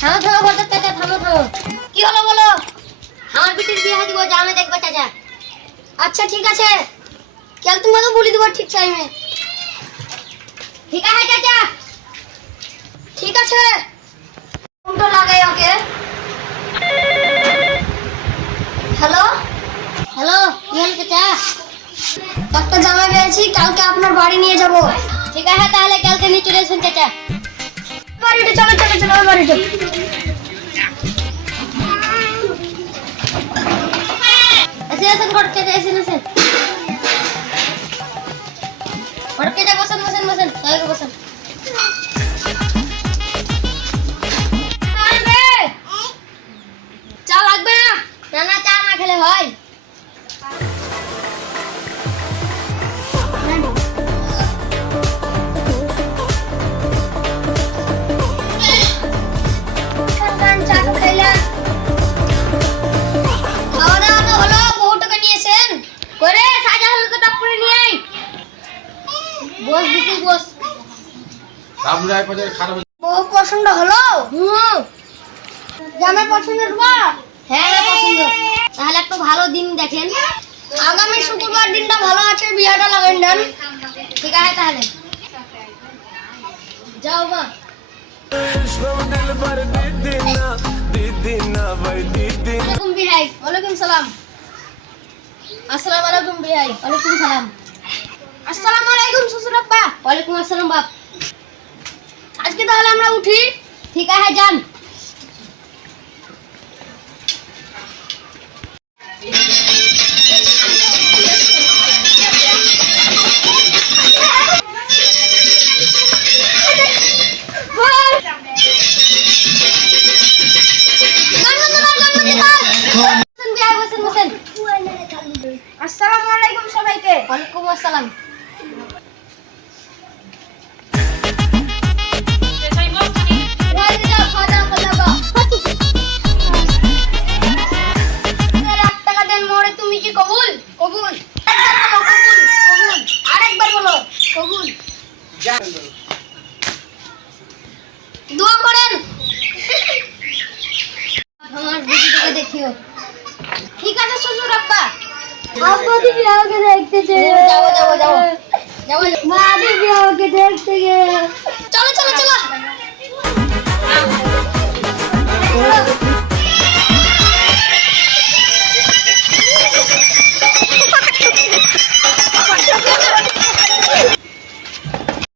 থামো থামো বলতে চাচা, থামো থামো। কি হলো বলো? আমার বিটির বিয়ে দিব, জামে দেখবে চাচা। আচ্ছা ঠিক আছে, কাল তোমাকে বলে দেবো ঠিক টাইমে। ঠিক আছে চাচা, ঠিক আছে। ফোনটা লাগাই ওকে। হ্যালো হ্যালো, কি হলো চাচা? একটা জামা পেয়েছি, কালকে আপনার বাড়ি নিয়ে যাব। ঠিক আছে তাহলে কালকে নিয়ে চলে আসুন চাচা। বাড়িতে চলো চলো চলো, বাড়িতে। এসে এসে ঘর চাচা, এসে এসে ঘর চাচা, বসেন বসেন বসেন, সবাইকে বসেন। চা লাগবে না? না না, চা না খেলে হয়? পছন্দ হলো? জামাই পছন্দের বা? হ্যাঁ পছন্দ। তাহলে একটু ভালো দিন দেখেন। আগামী শুক্রবার দিনটা ভালো আছে, বিয়েটা লাগান দেন। ঠিক আছে তাহলে যাও মা। ওয়ালাইকুম বিহাই। ওয়ালাইকুম সালাম। আসসালামু আলাইকুম বিহাই। ওয়ালাইকুম সালাম। আসসালামু আলাইকুম শ্বশুর আব্বা। ওয়ালাইকুম আসসালাম বাপ। আজকে তাহলে আমরা উঠি। ঠিক আছে যান। আসসালামু আলাইকুম সবাইকে। ওয়ালাইকুম আসসালাম। তুমি কি কবুল? কবুল। আরেকবার বলো কবুল। দোয়া করেন আমার বিটিকে দেখিও। ঠিক আছে শ্বশুর আব্বা। আব্বা দিদি আমাকে দেখতে চাই। যাও যাও যাও যাও। মা দিদি আমাকে দেখতে গে।